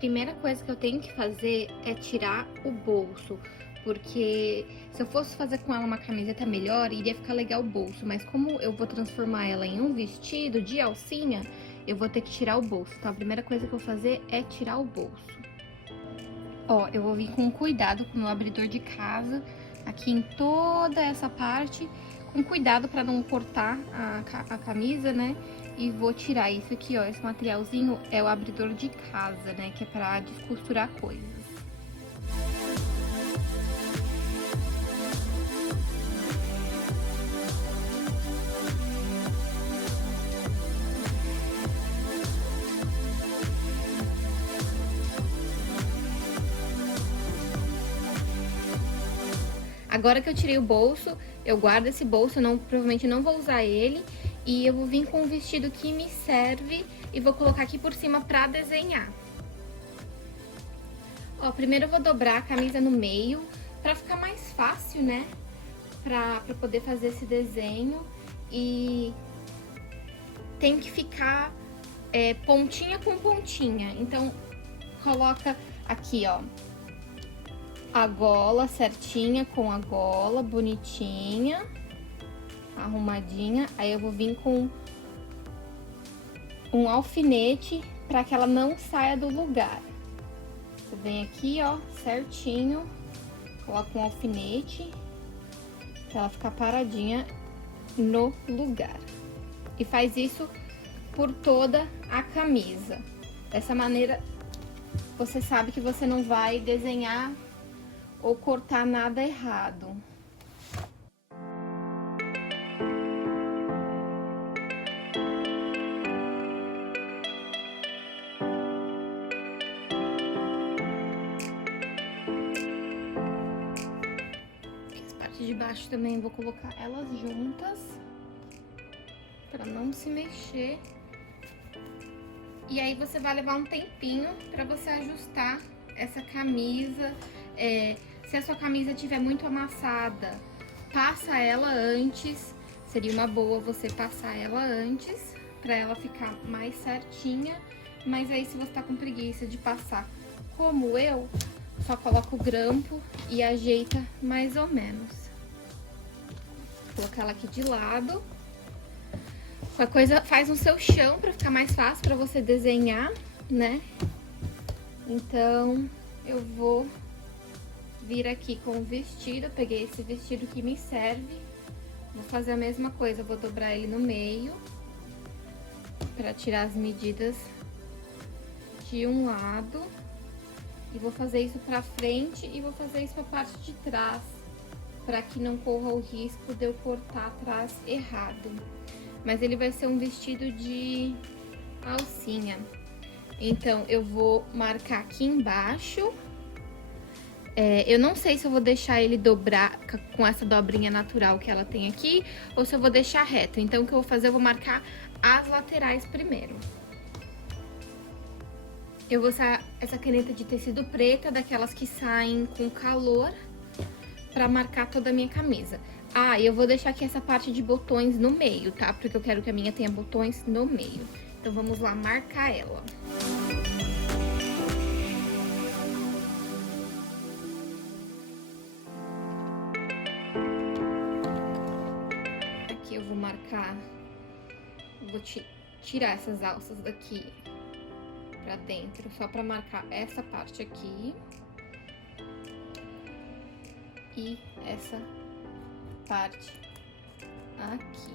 primeira coisa que eu tenho que fazer é tirar o bolso, porque se eu fosse fazer com ela uma camiseta melhor, iria ficar legal o bolso, mas como eu vou transformar ela em um vestido de alcinha, eu vou ter que tirar o bolso. Então a primeira coisa que eu vou fazer é tirar o bolso. Ó, eu vou vir com cuidado com o meu abridor de casa, aqui em toda essa parte, com cuidado para não cortar a camisa, né? E vou tirar isso aqui, ó, esse materialzinho é o abridor de casa, né? Que é pra descosturar coisas. Agora que eu tirei o bolso, eu guardo esse bolso, provavelmente não vou usar ele. E eu vou vir com um vestido que me serve e vou colocar aqui por cima pra desenhar. Ó, primeiro eu vou dobrar a camisa no meio, pra ficar mais fácil, né? Pra poder fazer esse desenho. E tem que ficar pontinha com pontinha. Então, coloca aqui, ó, a gola certinha com a gola, bonitinha, arrumadinha. Aí eu vou vir com um alfinete para que ela não saia do lugar. Você vem aqui, ó, certinho, coloca um alfinete para ela ficar paradinha no lugar. E faz isso por toda a camisa. Dessa maneira, você sabe que você não vai desenhar ou cortar nada errado. Essa parte de baixo também vou colocar elas juntas, para não se mexer. E aí você vai levar um tempinho para você ajustar essa camisa. Se a sua camisa estiver muito amassada, passa ela antes. Seria uma boa você passar ela antes, para ela ficar mais certinha. Mas aí se você tá com preguiça de passar, como eu, só coloca o grampo e ajeita mais ou menos. Vou colocar ela aqui de lado. Qualquer coisa, faz no seu chão para ficar mais fácil para você desenhar, né? Então, eu vou vir aqui com o vestido. Eu peguei esse vestido que me serve. Vou fazer a mesma coisa, vou dobrar ele no meio para tirar as medidas de um lado. E vou fazer isso pra frente e vou fazer isso pra parte de trás, para que não corra o risco de eu cortar atrás errado. Mas ele vai ser um vestido de alcinha. Então, eu vou marcar aqui embaixo. Eu não sei se eu vou deixar ele dobrar com essa dobrinha natural que ela tem aqui, ou se eu vou deixar reto. Então, o que eu vou fazer, eu vou marcar as laterais primeiro. Eu vou usar essa caneta de tecido preta, daquelas que saem com calor, pra marcar toda a minha camisa. Ah, e eu vou deixar aqui essa parte de botões no meio, tá? Porque eu quero que a minha tenha botões no meio. Então, vamos lá marcar ela. Aqui eu vou marcar, vou tirar essas alças daqui pra dentro, só pra marcar essa parte aqui. E essa parte aqui.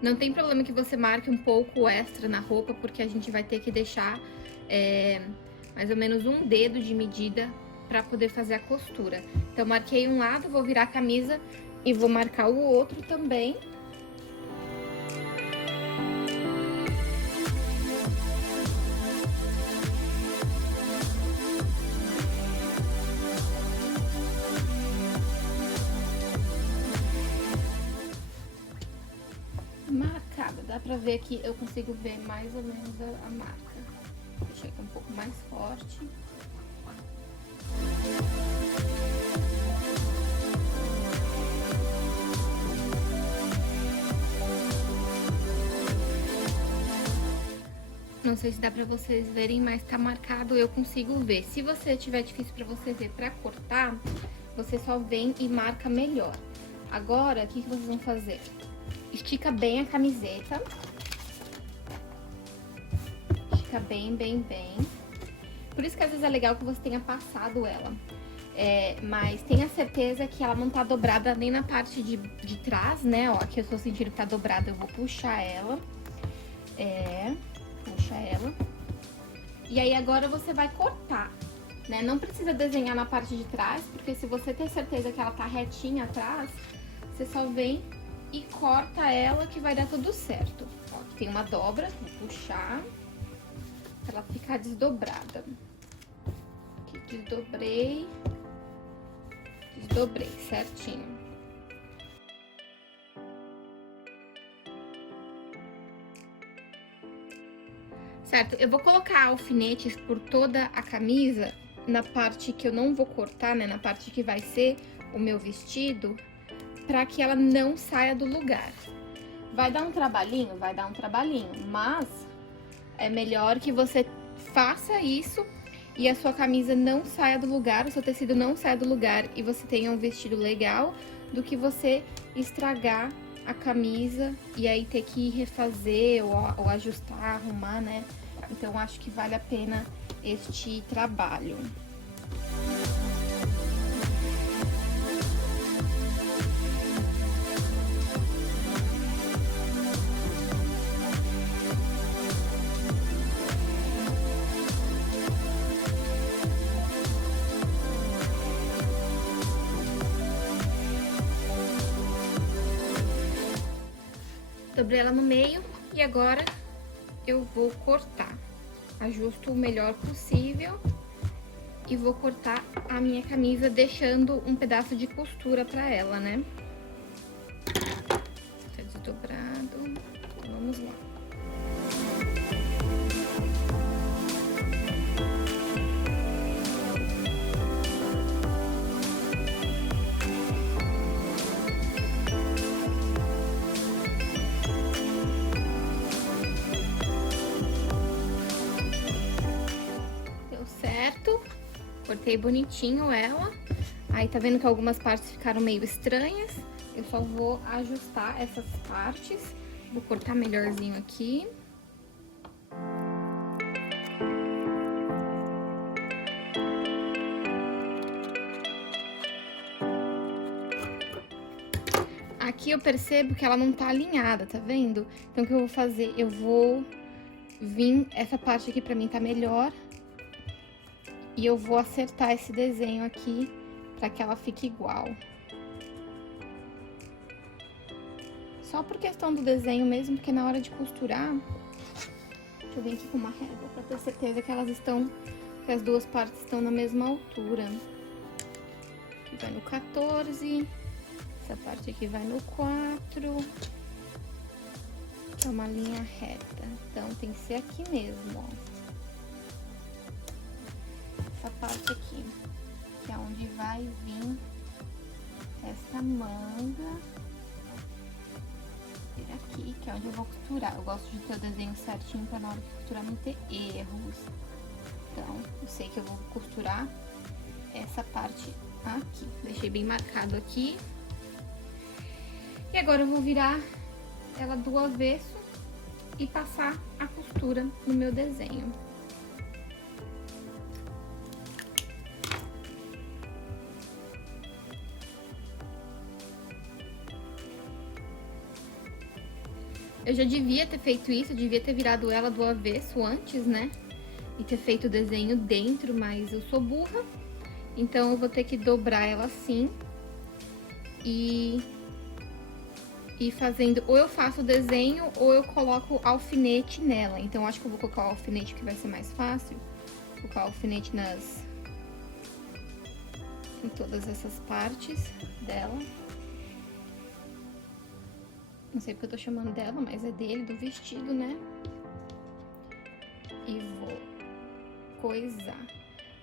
Não tem problema que você marque um pouco extra na roupa, porque a gente vai ter que deixar mais ou menos um dedo de medida para poder fazer a costura. Então, marquei um lado, vou virar a camisa e vou marcar o outro também. Marcada, dá pra ver aqui, eu consigo ver mais ou menos a marca. Deixa aqui um pouco mais forte. Não sei se dá pra vocês verem, mas tá marcado, eu consigo ver. Se você tiver difícil pra você ver pra cortar, você só vem e marca melhor. Agora, o que vocês vão fazer? Estica bem a camiseta. Estica bem, bem, bem. Por isso que às vezes é legal que você tenha passado ela. Mas tenha certeza que ela não tá dobrada nem na parte de trás, né? Ó, aqui eu tô sentindo que tá dobrada, eu vou puxar ela. Puxa ela. E aí agora você vai cortar, né? Não precisa desenhar na parte de trás, porque se você ter certeza que ela tá retinha atrás, você só vem e corta ela que vai dar tudo certo. Ó, aqui tem uma dobra, vou puxar pra ela ficar desdobrada. Aqui, desdobrei certinho. Certo, eu vou colocar alfinetes por toda a camisa, na parte que eu não vou cortar, né, na parte que vai ser o meu vestido, pra que ela não saia do lugar. Vai dar um trabalhinho? Vai dar um trabalhinho, mas é melhor que você faça isso e a sua camisa não saia do lugar, o seu tecido não saia do lugar e você tenha um vestido legal, do que você estragar a camisa e aí ter que refazer ou ajustar, arrumar, né? Então, acho que vale a pena este trabalho. Dobrei ela no meio e agora eu vou cortar. Ajusto o melhor possível e vou cortar a minha camisa deixando um pedaço de costura pra ela, né? Tá desdobrado, vamos lá. Cortei bonitinho ela. Aí tá vendo que algumas partes ficaram meio estranhas. Eu só vou ajustar essas partes. Vou cortar melhorzinho aqui. Aqui eu percebo que ela não tá alinhada, tá vendo? Então o que eu vou fazer? Eu vou vir, essa parte aqui pra mim tá melhor. E eu vou acertar esse desenho aqui pra que ela fique igual. Só por questão do desenho mesmo, porque na hora de costurar... Deixa eu vir aqui com uma régua pra ter certeza que elas estão... Que as duas partes estão na mesma altura. Aqui vai no 14. Essa parte aqui vai no 4. É uma linha reta. Então, tem que ser aqui mesmo, ó. Essa parte aqui, que é onde vai vir essa manga. Vir aqui, que é onde eu vou costurar. Eu gosto de ter o desenho certinho pra na hora de costurar não ter erros. Então, eu sei que eu vou costurar essa parte aqui. Deixei bem marcado aqui. E agora eu vou virar ela do avesso e passar a costura no meu desenho. Eu já devia ter feito isso, eu devia ter virado ela do avesso antes, né? E ter feito o desenho dentro, mas eu sou burra. Então, eu vou ter que dobrar ela assim. E fazendo, ou eu faço o desenho, ou eu coloco alfinete nela. Então, acho que eu vou colocar o alfinete que vai ser mais fácil. Vou colocar o alfinete em todas essas partes dela. Não sei porque eu tô chamando dela, mas é dele, do vestido, né? E vou coisar.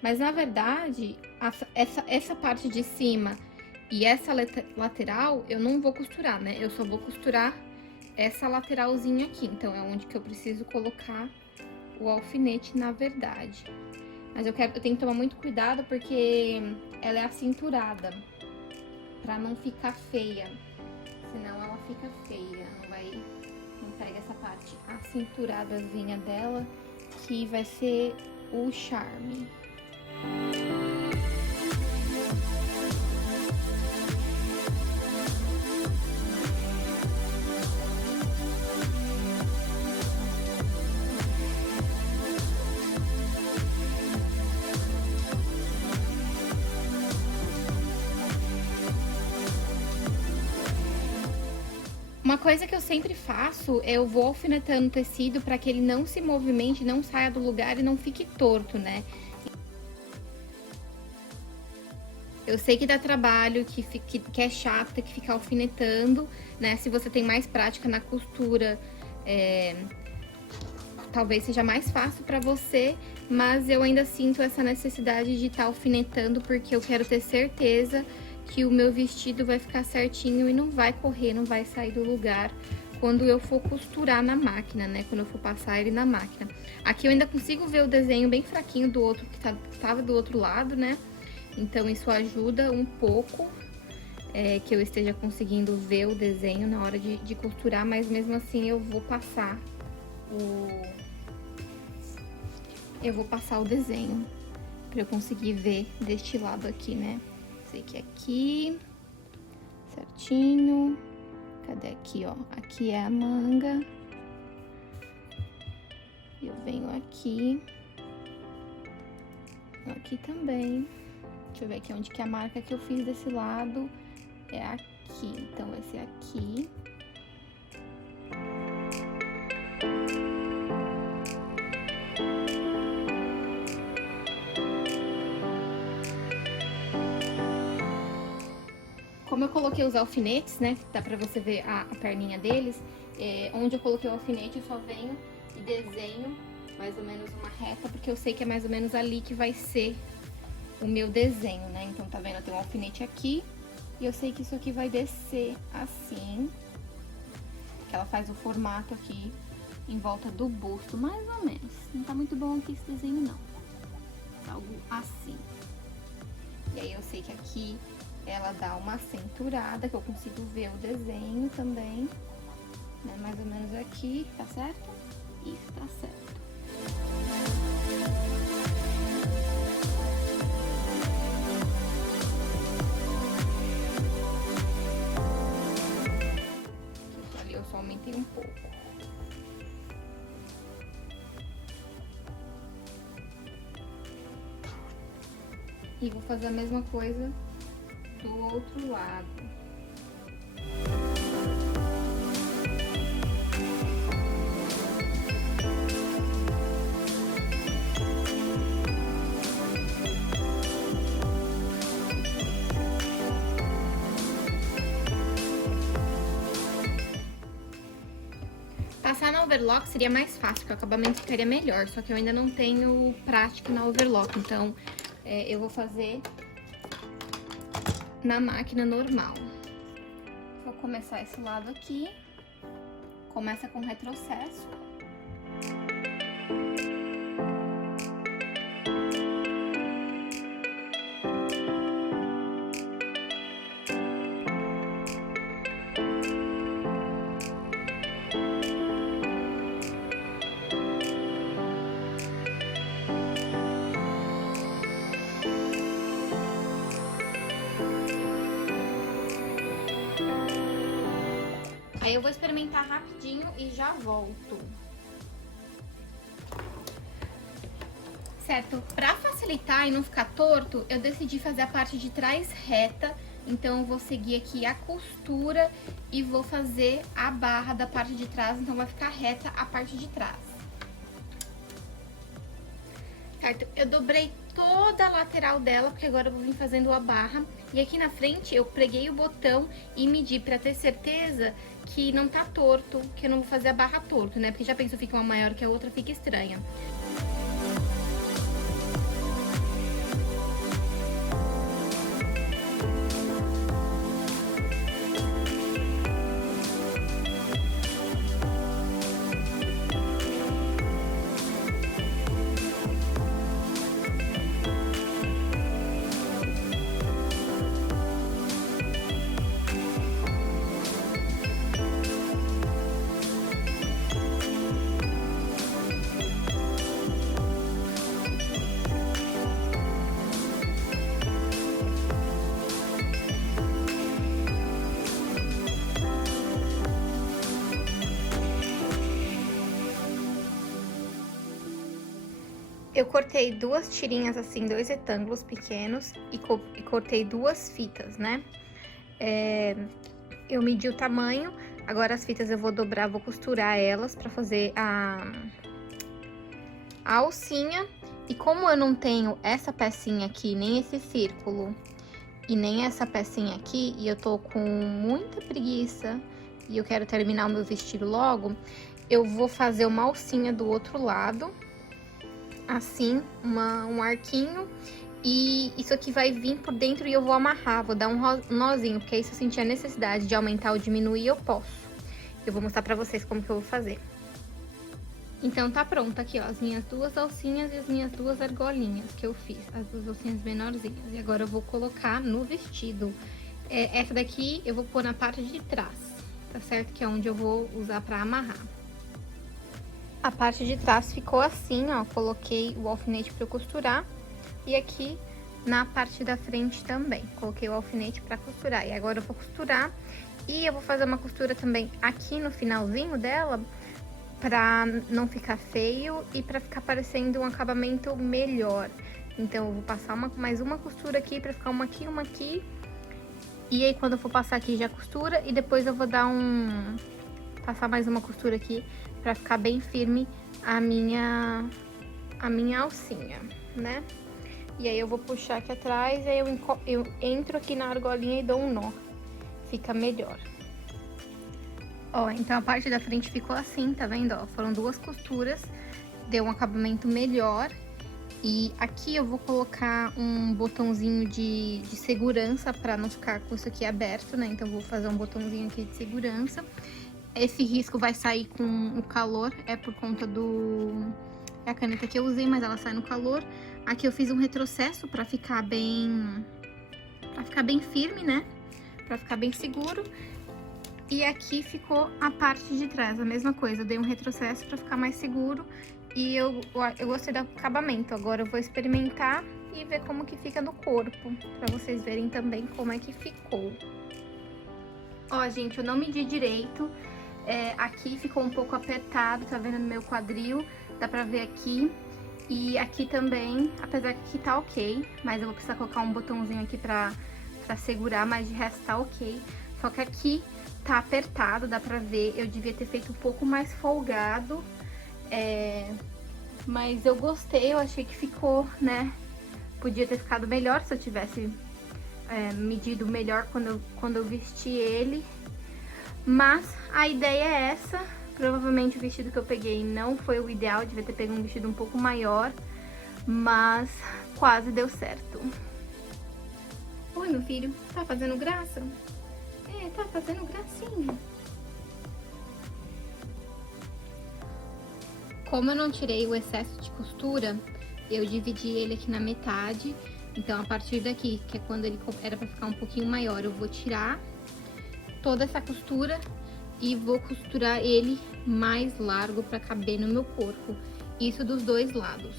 Mas, na verdade, essa parte de cima e essa lateral, eu não vou costurar, né? Eu só vou costurar essa lateralzinha aqui. Então, é onde que eu preciso colocar o alfinete, na verdade. Mas eu tenho que tomar muito cuidado porque ela é acinturada, pra não ficar feia. Senão ela fica feia, não pega essa parte acinturadazinha dela, que vai ser o charme. Uma coisa que eu sempre faço é eu vou alfinetando o tecido para que ele não se movimente, não saia do lugar e não fique torto, né? Eu sei que dá trabalho, que é chato ter que ficar alfinetando, né? Se você tem mais prática na costura, talvez seja mais fácil para você, mas eu ainda sinto essa necessidade de estar alfinetando porque eu quero ter certeza que o meu vestido vai ficar certinho e não vai correr, não vai sair do lugar quando eu for costurar na máquina, né? Quando eu for passar ele na máquina. Aqui eu ainda consigo ver o desenho bem fraquinho do outro, que tava do outro lado, né? Então isso ajuda um pouco que eu esteja conseguindo ver o desenho na hora de costurar, mas mesmo assim eu vou passar o desenho pra eu conseguir ver deste lado aqui, né? Sei que aqui, certinho. Cadê aqui, ó? Aqui é a manga. Eu venho aqui. Aqui também. Deixa eu ver aqui onde que é a marca que eu fiz desse lado. É aqui. Então, esse é aqui. Como eu coloquei os alfinetes, né, dá pra você ver a perninha deles, onde eu coloquei o alfinete eu só venho e desenho mais ou menos uma reta, porque eu sei que é mais ou menos ali que vai ser o meu desenho, né? Então, tá vendo? Eu tenho um alfinete aqui e eu sei que isso aqui vai descer assim, que ela faz o formato aqui em volta do busto, mais ou menos. Não tá muito bom aqui esse desenho, não. Algo assim. E aí eu sei que aqui ela dá uma cinturada, que eu consigo ver o desenho também, né? Mais ou menos aqui, tá certo? Isso, tá certo. Aqui, ali eu só aumentei um pouco. E vou fazer a mesma coisa do outro lado. Passar na overlock seria mais fácil, porque o acabamento ficaria melhor, só que eu ainda não tenho prática na overlock, então eu vou fazer na máquina normal. Vou começar esse lado aqui. Começa com retrocesso. Aí eu vou experimentar rapidinho e já volto. Certo, pra facilitar e não ficar torto, eu decidi fazer a parte de trás reta. Então eu vou seguir aqui a costura e vou fazer a barra da parte de trás, então vai ficar reta a parte de trás. Certo, eu dobrei toda a lateral dela, porque agora eu vou vir fazendo a barra. E aqui na frente eu preguei o botão e medi pra ter certeza que não tá torto, que eu não vou fazer a barra torto, né? Porque já pensou, fica uma maior que a outra, fica estranha. Eu cortei 2 tirinhas assim, 2 retângulos pequenos e cortei 2 fitas, né? Eu medi o tamanho, agora as fitas eu vou dobrar, vou costurar elas pra fazer a alcinha. E como eu não tenho essa pecinha aqui, nem esse círculo e nem essa pecinha aqui, e eu tô com muita preguiça e eu quero terminar o meu vestido logo, eu vou fazer uma alcinha do outro lado, assim, um arquinho, e isso aqui vai vir por dentro e eu vou amarrar, vou dar um nozinho, porque aí se eu sentir a necessidade de aumentar ou diminuir, eu posso. Eu vou mostrar pra vocês como que eu vou fazer. Então tá pronto aqui, ó, as minhas 2 alcinhas e as minhas 2 argolinhas que eu fiz, as 2 alcinhas menorzinhas. E agora eu vou colocar no vestido. Essa daqui eu vou pôr na parte de trás, tá certo? Que é onde eu vou usar pra amarrar. A parte de trás ficou assim, ó, coloquei o alfinete pra eu costurar. E aqui na parte da frente também, coloquei o alfinete pra costurar. E agora eu vou costurar e eu vou fazer uma costura também aqui no finalzinho dela, pra não ficar feio e pra ficar parecendo um acabamento melhor. Então, eu vou passar mais uma costura aqui pra ficar uma aqui. E aí, quando eu for passar aqui, já costura. E depois eu vou dar passar mais uma costura aqui pra ficar bem firme a minha alcinha, né? E aí, eu vou puxar aqui atrás, aí eu entro aqui na argolinha e dou um nó. Fica melhor. Ó, então a parte da frente ficou assim, tá vendo? Ó, foram 2 costuras, deu um acabamento melhor. E aqui eu vou colocar um botãozinho de segurança pra não ficar com isso aqui aberto, né? Então, eu vou fazer um botãozinho aqui de segurança. Esse risco vai sair com o calor, é por conta é a caneta que eu usei, mas ela sai no calor. Aqui eu fiz um retrocesso pra ficar bem firme, né? Pra ficar bem seguro. E aqui ficou a parte de trás, a mesma coisa, eu dei um retrocesso pra ficar mais seguro. E eu gostei do acabamento, agora eu vou experimentar e ver como que fica no corpo, pra vocês verem também como é que ficou. Ó, gente, eu não medi direito, aqui ficou um pouco apertado, tá vendo no meu quadril, dá pra ver aqui. E aqui também, apesar que aqui tá ok, mas eu vou precisar colocar um botãozinho aqui pra segurar, mas de resto tá ok. Só que aqui tá apertado, dá pra ver, eu devia ter feito um pouco mais folgado, mas eu gostei, eu achei que ficou, né, podia ter ficado melhor se eu tivesse medido melhor quando eu vesti ele, mas a ideia é essa. Provavelmente o vestido que eu peguei não foi o ideal, devia ter pego um vestido um pouco maior, mas quase deu certo. Oi, meu filho, tá fazendo graça? Tá fazendo gracinha. Como eu não tirei o excesso de costura, eu dividi ele aqui na metade. Então, a partir daqui, que é quando ele era pra ficar um pouquinho maior, eu vou tirar toda essa costura e vou costurar ele mais largo pra caber no meu corpo. Isso dos 2 lados.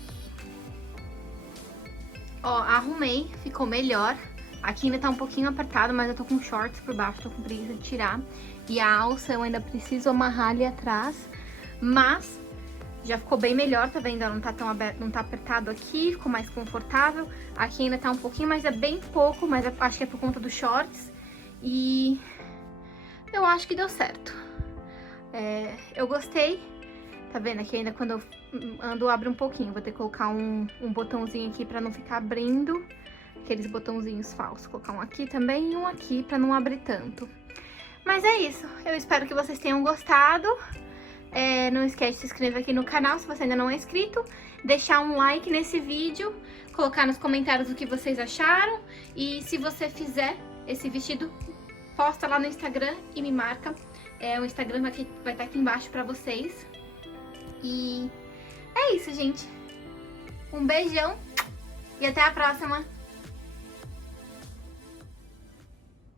Ó, arrumei, ficou melhor. Aqui ainda tá um pouquinho apertado, mas eu tô com shorts por baixo, tô com preguiça de tirar. E a alça eu ainda preciso amarrar ali atrás, mas já ficou bem melhor, tá vendo? Ela não tá tão aberto, não tá apertado aqui, ficou mais confortável. Aqui ainda tá um pouquinho, mas é bem pouco, mas acho que é por conta dos shorts. E eu acho que deu certo. Eu gostei. Tá vendo? Aqui ainda quando eu ando, abre um pouquinho. Vou ter que colocar um botãozinho aqui pra não ficar abrindo. Aqueles botãozinhos falsos. Vou colocar um aqui também e um aqui pra não abrir tanto. Mas é isso. Eu espero que vocês tenham gostado. Não esquece de se inscrever aqui no canal se você ainda não é inscrito. Deixar um like nesse vídeo. Colocar nos comentários o que vocês acharam. E se você fizer esse vestido, posta lá no Instagram e me marca. O Instagram vai estar aqui embaixo pra vocês. E é isso, gente. Um beijão e até a próxima.